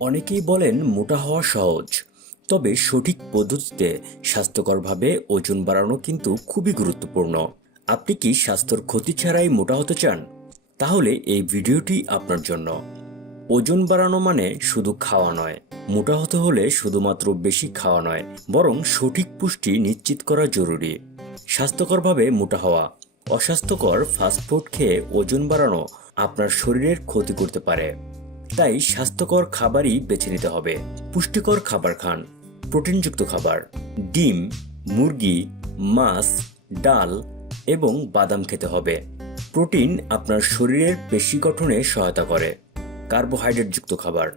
অনেকেই বলেন মোটা হওয়া সহজ, তবে সঠিক পদ্ধতিতে স্বাস্থ্যকরভাবে ওজন বাড়ানো কিন্তু খুবই গুরুত্বপূর্ণ। আপনি কি স্বাস্থ্যর ক্ষতি ছাড়াই মোটা হতে চান? তাহলে এই ভিডিওটি আপনার জন্য। ওজন বাড়ানো মানে শুধু খাওয়া নয়, মোটা হতে হলে শুধুমাত্র বেশি খাওয়া নয়, বরং সঠিক পুষ্টি নিশ্চিত করা জরুরি। স্বাস্থ্যকরভাবে মোটা হওয়া, অস্বাস্থ্যকর ফাস্টফুড খেয়ে ওজন বাড়ানো আপনার শরীরের ক্ষতি করতে পারে। তাই স্বাস্থ্যকর খাবারই বেছে নিতে হবে। পুষ্টিকর খাবার খান, প্রোটিনযুক্ত খাবার, ডিম, মুরগি, মাছ, ডাল এবং বাদাম খেতে হবে। প্রোটিন আপনার শরীরের পেশি গঠনে সহায়তা করে। কার্বোহাইড্রেটযুক্ত খাবার,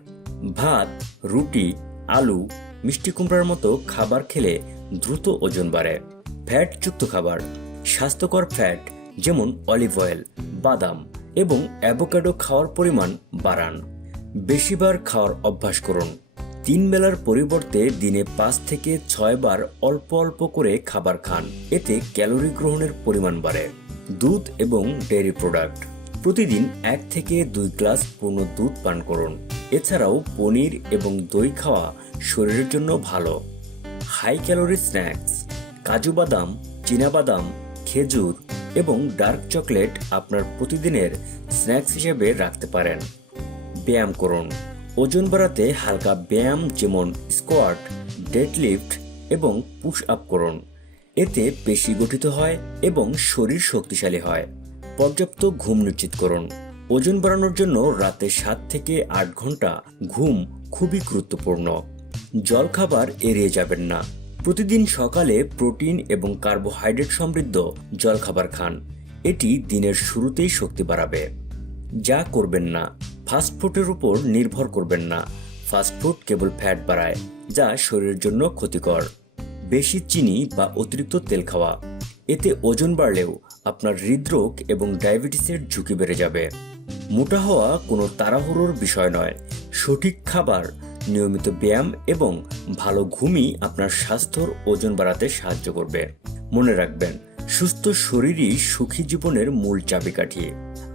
ভাত, রুটি, আলু, মিষ্টি কুমড়ার মতো খাবার খেলে দ্রুত ওজন বাড়ে। ফ্যাটযুক্ত খাবার, স্বাস্থ্যকর ফ্যাট যেমন অলিভ অয়েল, বাদাম এবং অ্যাভোকাডো খাওয়ার পরিমাণ বাড়ান। বেশিবার খাওয়ার অভ্যাস করুন। তিন বেলার পরিবর্তে দিনে পাঁচ থেকে ছয় বার অল্প অল্প করে খাবার খান। এতে ক্যালোরি গ্রহণের পরিমাণ বাড়ে। দুধ এবং ডেয়ারি প্রোডাক্ট। প্রতিদিন এক থেকে দুই গ্লাস পূর্ণ দুধ পান করুন। এছাড়াও পনির এবং দই খাওয়া শরীরের জন্য ভালো। High calorie snacks. কাজু বাদাম বাদাম, খেজুর এবং ডার্ক চকলেট আপনার প্রতিদিনের স্ন্যাক্স হিসেবে রাখতে পারেন। ব্যায়াম করুন। ওজন বাড়াতে হালকা ব্যায়াম যেমন স্কোয়াট, ডেডলিফট এবং পুশ আপ করুন। এতে পেশি গঠিত হয় এবং শরীর শক্তিশালী হয়। পর্যাপ্ত ঘুম নিশ্চিত করুন। ওজন বাড়ানোর জন্য রাতে সাত থেকে আট ঘণ্টা ঘুম খুবই গুরুত্বপূর্ণ। জলখাবার এড়িয়ে যাবেন না। প্রতিদিন সকালে প্রোটিন এবং কার্বোহাইড্রেট সমৃদ্ধ জলখাবার খান। এটি দিনের শুরুতেই শক্তি বাড়াবে। যা করবেন না। ফাস্টফুডের উপর নির্ভর করবেন না। ফাস্টফুড কেবল ফ্যাট বাড়ায়, যা শরীরের জন্য ক্ষতিকর। বেশি চিনি বা অতিরিক্ত তেল খাওয়া, এতে ওজন বাড়লেও আপনার হৃদরোগ এবং ডায়াবেটিসের ঝুঁকি বেড়ে যাবে। মোটা হওয়া কোনো তাড়াহুড়োর বিষয় নয়। সঠিক খাবার, নিয়মিত ব্যায়াম এবং ভালো ঘুমই আপনার স্বাস্থ্যর ওজন বাড়াতে সাহায্য করবে। মনে রাখবেন, সুস্থ শরীরই সুখী জীবনের মূল চাবিকাঠি।